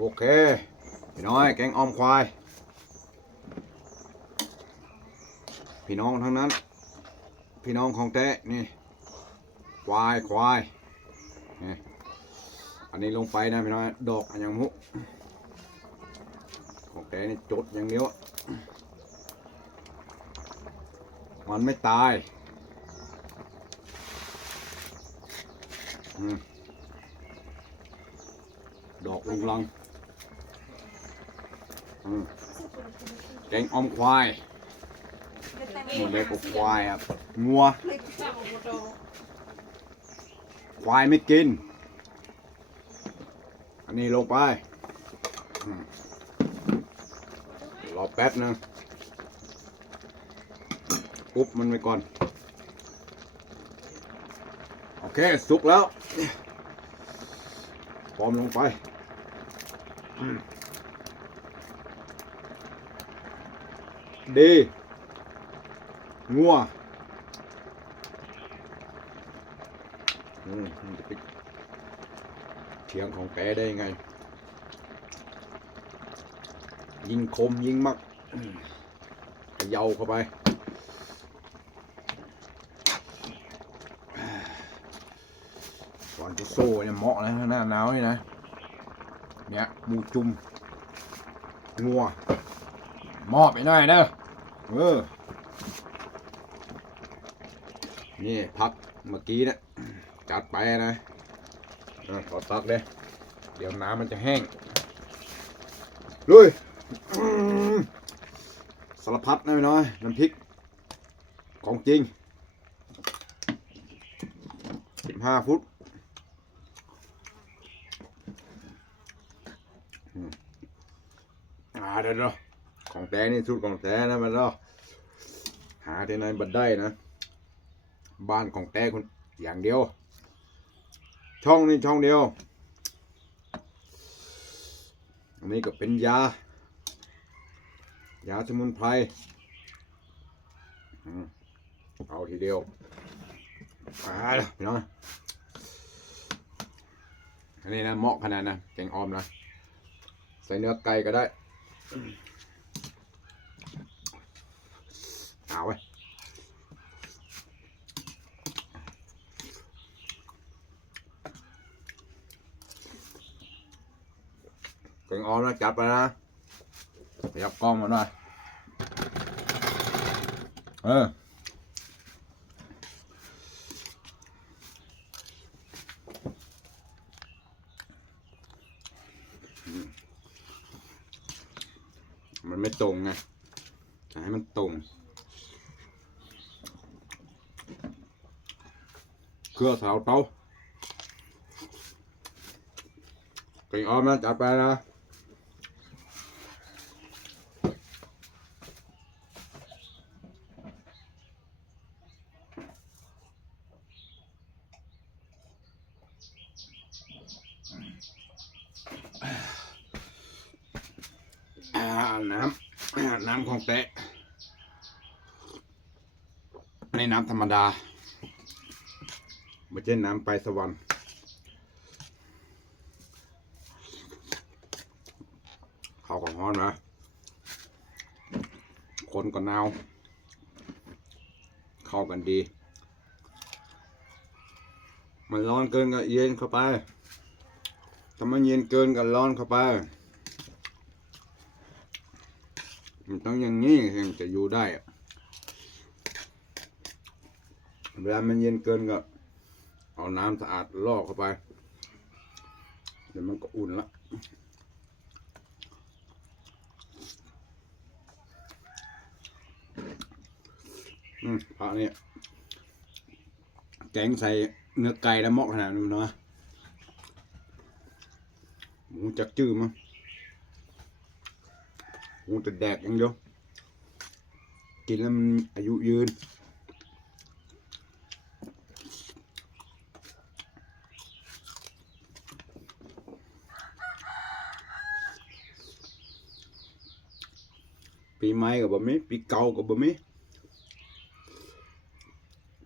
โอเคพี่น้อยแกงออมควาย พี่น้องทั้งนั้น พี่น้องของแท้นี่ควายควายนี่อันนี้ลงไปนะพี่น้อยดอกอยังมุของแท้นี่จดอย่างเดียวมันไม่ตายดอกลุงลัง แกงอมควายหมดเลยกับควายครับงัว ควายไม่กิน อันนี้ลงไปรอแป๊บนึงปุ๊บมันไปก่อน โอเค สุกแล้ว พร้อมลงไป อืม ดีงัวอืมจะไปเถียงของแกได้ยังไง ยิงคมยิงมักเขยาเข้าไปก่อนจะโซ่เนี่ยเหมาะนะหน้าหนาวนี่นะ เนี่ยมูจุ่มงัวมอบไปหน่อยเด้อ เออ นี่พักเมื่อกี้นะจัดไปนะอขอตักเลยเดี๋ยวน้ำมันจะแห้ง ลุยสารพัดนะพี่น้อยน้ำพริก ของจริงสิบห้าฟุตหาเดี๋ยว ของแท้นี่สุดของแท้นะมันเนาะหาที่ไหนบัดได้นะ บ้านของแท้คนอย่างเดียว ช่องนี้ช่องเดียวอันนี้ก็เป็นยา ยาสมุนไพรเอาทีเดียวอาเดี๋ยวพี่น้องอันนี้นะเหมาะขนาดนะแกงออมนะ ใส่เนื้อไก่ก็ได้ เอาไว้เก่งออมนะจับไปนะขยับกล้องมาหน่อยเออมันไม่ตรงไงจะให้มันตรง เครือสาวเตาเก่งออมนะจัดไปนะน้ำน้ำของแตะในน้ำธรรมดา ม่ใช่นน้ำไปสวรรค์เข้าของฮ้อนนะคนก็นาว เข้ากันดี มันร้อนเกินก็เย็นเข้าไปถ้ามันเย็นเกินก็ร้อนเข้าไป มันต้องอย่างนี้ถึงจะอยู่ได้ เวลามันเย็นเกินก็ เอาน้ำสะอาดลอกเข้าไป เดี๋ยวมันก็อุ่นละอืมพระเนี่ยแกงใส่เนื้อไก่แล้วเหมาะขนาดนั้นนะหมูจักจื้อมั้งหมูจะแดกอย่างเดียวกินแล้วมันอายุยืน ปีไม้กับบ่มีปีเก่ากับบ่มี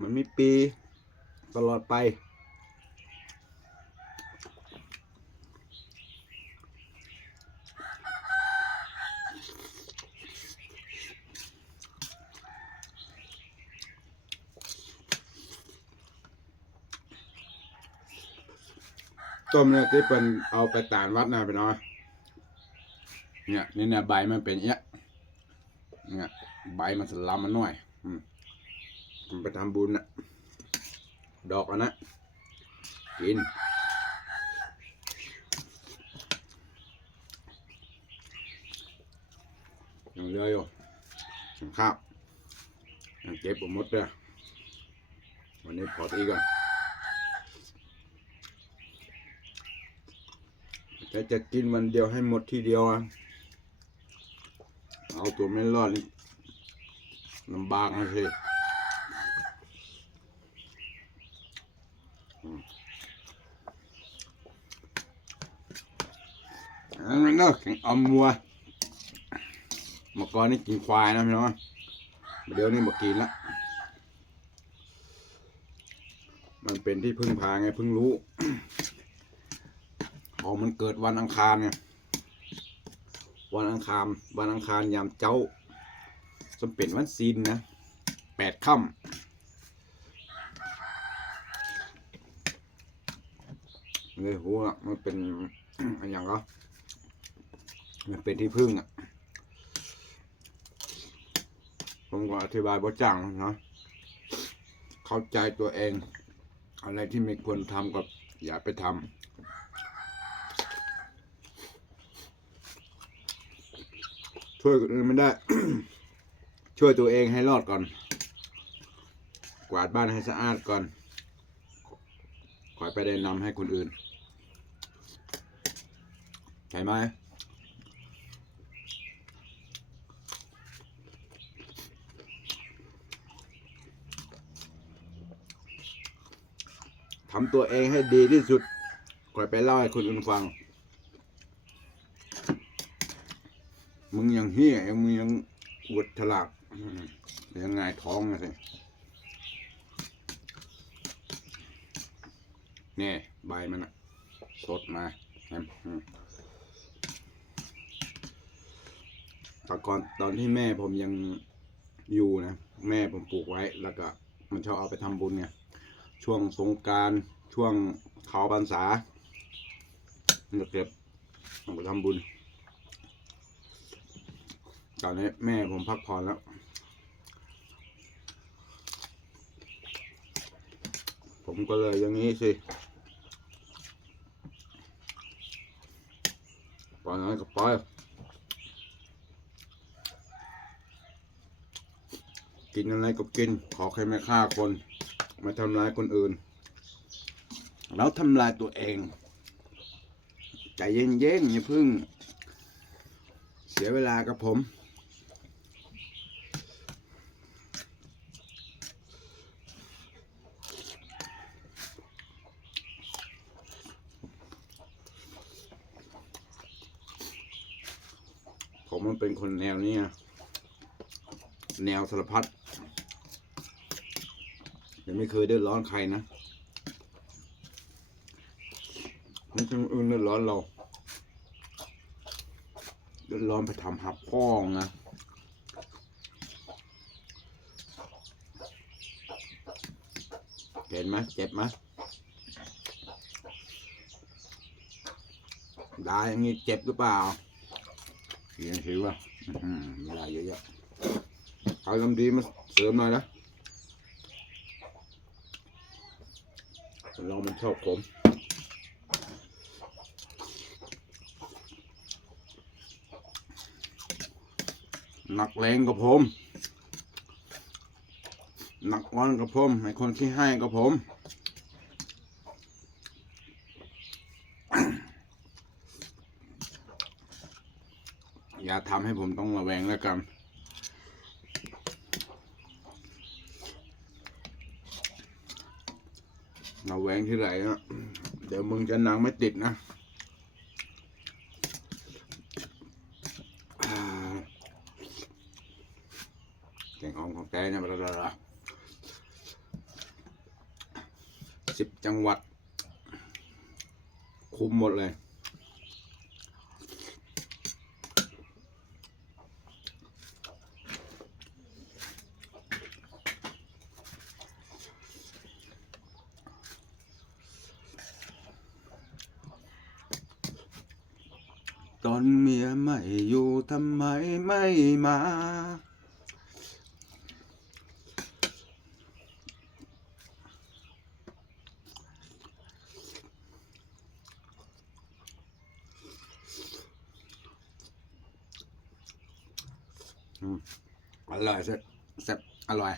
มันมีปีตลอดไป ต้มเนี่ยที่เป็นเอาไปตานวัดนะไปน้อยเนี่ยนี่เนี่ยใบมันเป็นเนี้ย ใบมันสลัมมันหน่อยอืมมันไปทำบุญน่ะดอกอันนะกินยังเหลืออยู่ยังข้าวยังเก็บผมหมดเลยวันนี้พอตีก่อนแต่จะกินวันเดียวให้หมดทีเดียวอะเอาตัวไม่รอดนี่ ลำบากนะสิอันนั้นเลิกแข่งอามัวเมื่อก่อนนี่กินควายนะพี่น้องเดี๋ยวนี้มากินละมันเป็นที่พึ่งพาไงเพิ่งรู้อ๋อมันเกิดวันอังคารไงวันอังคาร วันอังคารยามเจ้า สมเป็นวันซีนนะแปดค่ำเลยหัวมันเป็นอย่างก็มันเป็นที่พึ่งอะ ผมก็อธิบายบ่จังเนาะเข้าใจตัวเอง อะไรที่ไม่ควรทำก็อย่าไปทำช่วยคนอื่นไม่ได้ ช่วยตัวเองให้รอดก่อน กวาดบ้านให้สะอาดก่อนคอยไปแนะนำให้คนอื่นใช่ไหมทำตัวเองให้ดีที่สุดก่อนไปเล่าให้คนอื่นฟัง มึงยังเฮี้ยมึงยังอวดฉลาด อืมยังไงท้องนะสินี่ใบมันอะสดมาเห็นอืมแต่ก่อนตอนที่แม่ผมยังอยู่นะ แม่ผมปลูกไว้แล้วก็ มันชอบเอาไปทำบุญไงช่วงสงการช่วงเขาพรรษาเก็บเอาไปทำบุญ ตอนนี้แม่ผมพักผ่อนแล้ว ผมก็เลยอย่างนี้สิปล่อยอะไรก็ปอยกินอะไรก็กิน ขอแค่ไม่ฆ่าคน ไม่ทำร้ายคนอื่น แล้วทำลายตัวเอง ใจเย็นๆอย่าเพึ่ง เสียเวลากับผมมันเป็นคนแนวนี้ไงแน วสารพัดยังไม่เคยเดือดร้อนใครนะไม่ใช่คนอื่นเดือดร้อนเราเดือดร้อนไปทำหับพ้องนะเห็นไหมเจ็บไหมได้อย่างนี้เจ็บหรือเปล่าเรียนหิวอะอื้อหือเวลาเยอะ ยะเอาลำดีมาเสริมหน่อยนะเรามันชอบผมหนักแรงกับผม หนักร้อนกับผมไอ้คนที่ให้กับผม อย่าทำให้ผมต้องระแวงแล้วกัน แหวงที่ไหนอะเดี๋ยวมึงจะนังไม่ติดนะอ่าแกงอ่อมของแกเนี่ยบลาบลาบลาสิบจังหวัด คุมหมดเลย อนเมียไม่อยู่ทำไมไม่มา อร่อยแซ่บแซ่บอร่อย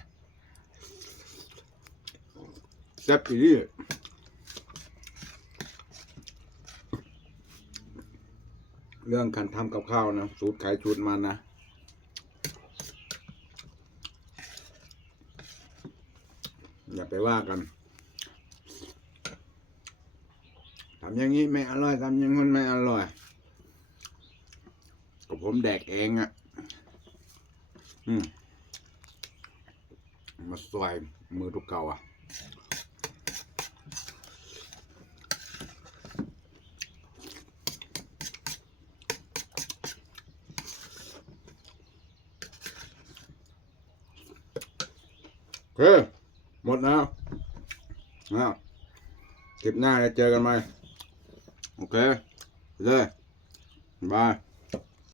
แซ่บอีนี่ เรื่องการทำกับข้าวนะ สูตรใครสูตรมันนะ อย่าไปว่ากันทำอย่างนี้ไม่อร่อยทำอย่างนั้นไม่อร่อย ก็ผมแดกเองอะ่ะ อืม มาสวยมือทุกเก่าอะ เค หมดแล้วนะคลิปหน้าจะเจอกันไหมโอเคเลยบาย